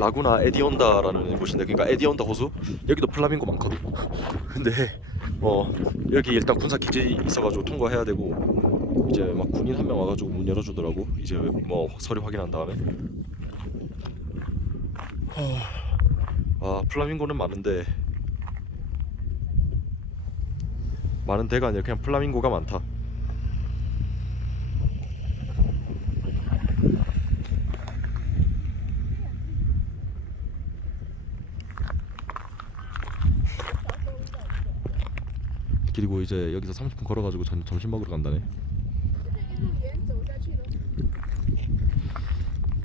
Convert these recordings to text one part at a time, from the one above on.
라구나 에디온다라는 곳인데 그러니까 에디온다 호수 여기도 플라밍고 많거든. 근데 어 여기 일단 군사 기지 있어가지고 통과해야 되고 이제 막 군인 한 명 와가지고 문 열어주더라고. 이제 뭐 서류 확인한 다음에. 아 플라밍고는 많은데 많은 데가 아니라 그냥 플라밍고가 많다. 그리고 이제 여기서 30분 걸어가지고 전, 점심 먹으러 간다네.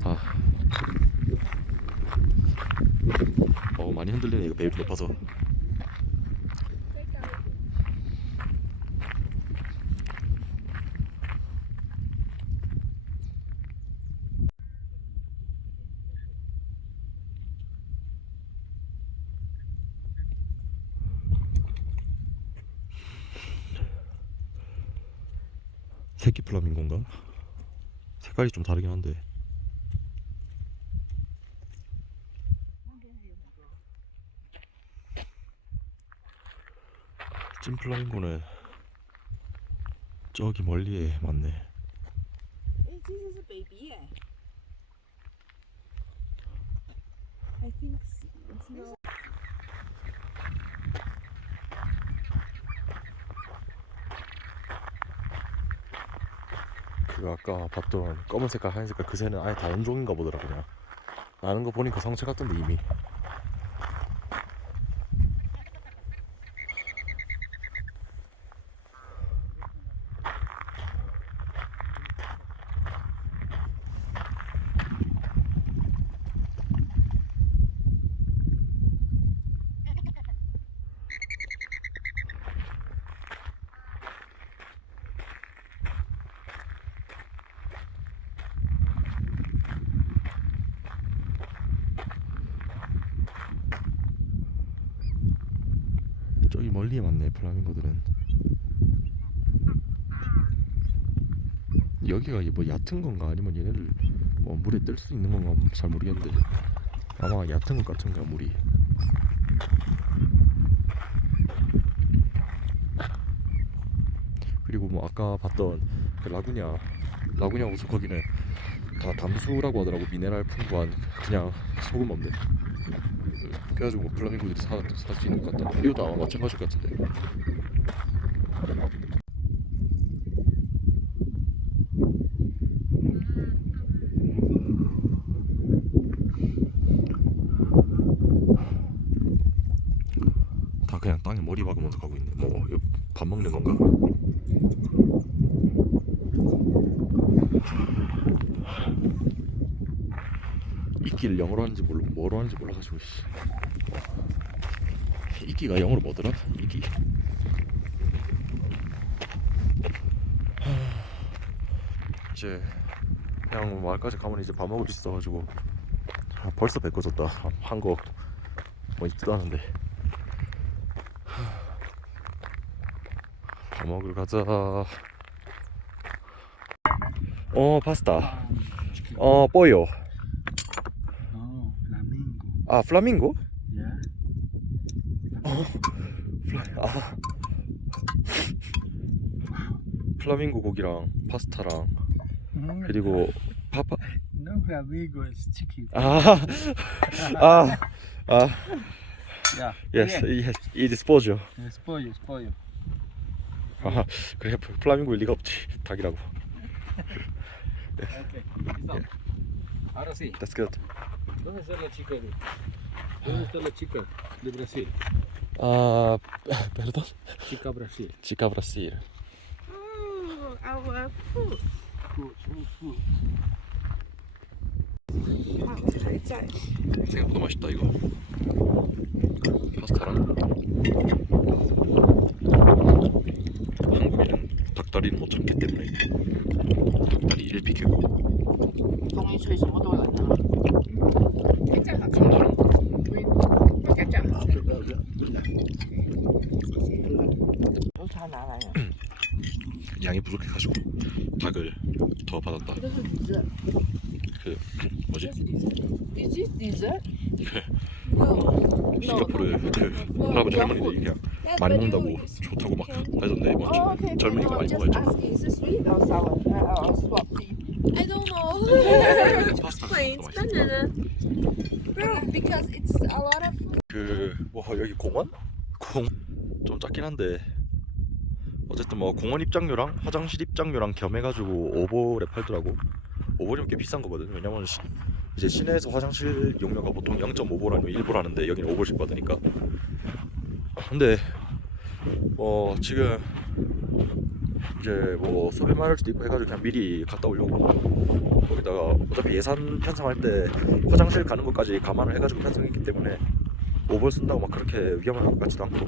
아, 어 많이 흔들리네 이거 배율이 높아서. 새끼 플라밍고인가? 색깔이 좀 다르긴 한데 찐 플라밍고는 저기 멀리에 맞네 I think so. 그 아까 봤던 검은 색깔 하얀 색깔 그 새는 아예 다른 종인가 보더라 그냥. 나는 거 보니까 성체 같던데 이미. 멀리에 많네 플라밍고들은. 여기가 이뭐 얕은 건가 아니면 얘네를 뭐 물에 뜰 수 있는 건가 잘 모르겠는데 아마 얕은 것 같은가 물이. 그리고 뭐 아까 봤던 그 라구냐 라구냐 호수 거기는 다 담수라고 하더라고 미네랄 풍부한 그냥 소금 없는 그래가지고 뭐 플라밍고들이 살수 있는 것 같다. 이것도 아마 마찬가지일 것 같은데. 다 그냥 땅에 머리 박으면서 가고 있네. 뭐 밥 먹는 건가? 이끼를 영어로 하는지 몰라 뭐로 하는지 몰라가지고 씨. 이끼가 영어로 뭐더라? 이끼. 하, 이제 그냥 마을까지 가면 이제 밥 먹을 수 있어가지고 아, 벌써 배 꺼졌다. 한 거 뭐 있지도 않은데. 밥 먹으러 가자. 어 파스타. 어 뽀요. 아 플라밍고? Yeah. 플라 아 플라밍고 고기랑 파스타랑 그리고 파파 no flamingo is chicken. 아 아아 아, Yeah. yes Yeah. yes it is pollo It's pollo, it's pollo. 아 그래 플라밍고일 리가 없지 닭이라고 Okay. Listo. Ahora sí. that's good Dónde está la chica? ¿Dónde está la chica de Brasil? Ah, perdón. Chica Brasil. Chica Brasil. 생각보다 맛있다 이거 파스타랑 한국에는 닭다리는 못 참기 때문에 닭다리 1비교 동이 초에서 못 올랐다 잘알아요 양이 부족해가지고 닭을 더 받았다. This is dessert. 그 뭐지? Is this dessert? 싱가포르 그 할아버지 할머니들이 그냥 많이 먹는다고 좋다고 막 하던데 뭐 Oh, okay. 젊으니까 많이 먹어야죠. Just asking, is it sweet or sour? Uh, or swap tea? I don't know. Plain banana. 그뭐 여기 공원? 공 좀 작긴 한데. 어쨌든 뭐 공원 입장료랑 화장실 입장료랑 겸해가지고 5볼에 팔더라고. 5볼이면 꽤 비싼 거거든. 왜냐면 시, 이제 시내에서 화장실 이용료가 보통 0.5볼 아니면 1볼 하는데. 여기는 5볼씩 받으니까. 근데 뭐 지금 이제 뭐 섭외 말할 수도 있고 해가지고 그냥 미리 갔다 오려고 거기다가 어차피 예산 편성할 때 화장실 가는 것까지 감안을 해가지고 편성했기 때문에 5볼 쓴다고 막 그렇게 위험한 것 같지도 않고.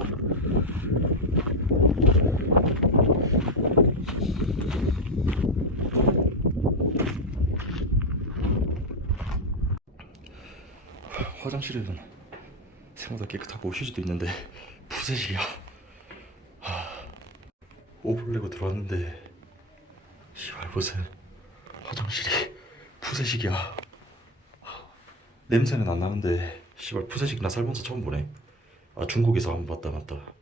화장실은 생각보다 깨끗하고 휴지도 있는데 푸셋이야 하, 5불 내고 들어왔는데 씨발 무슨 화장실이 푸셋이야. 냄새는 안 나는데 씨발 푸세식 나 살면서 처음 보네. 아 중국에서 한번 봤다 맞다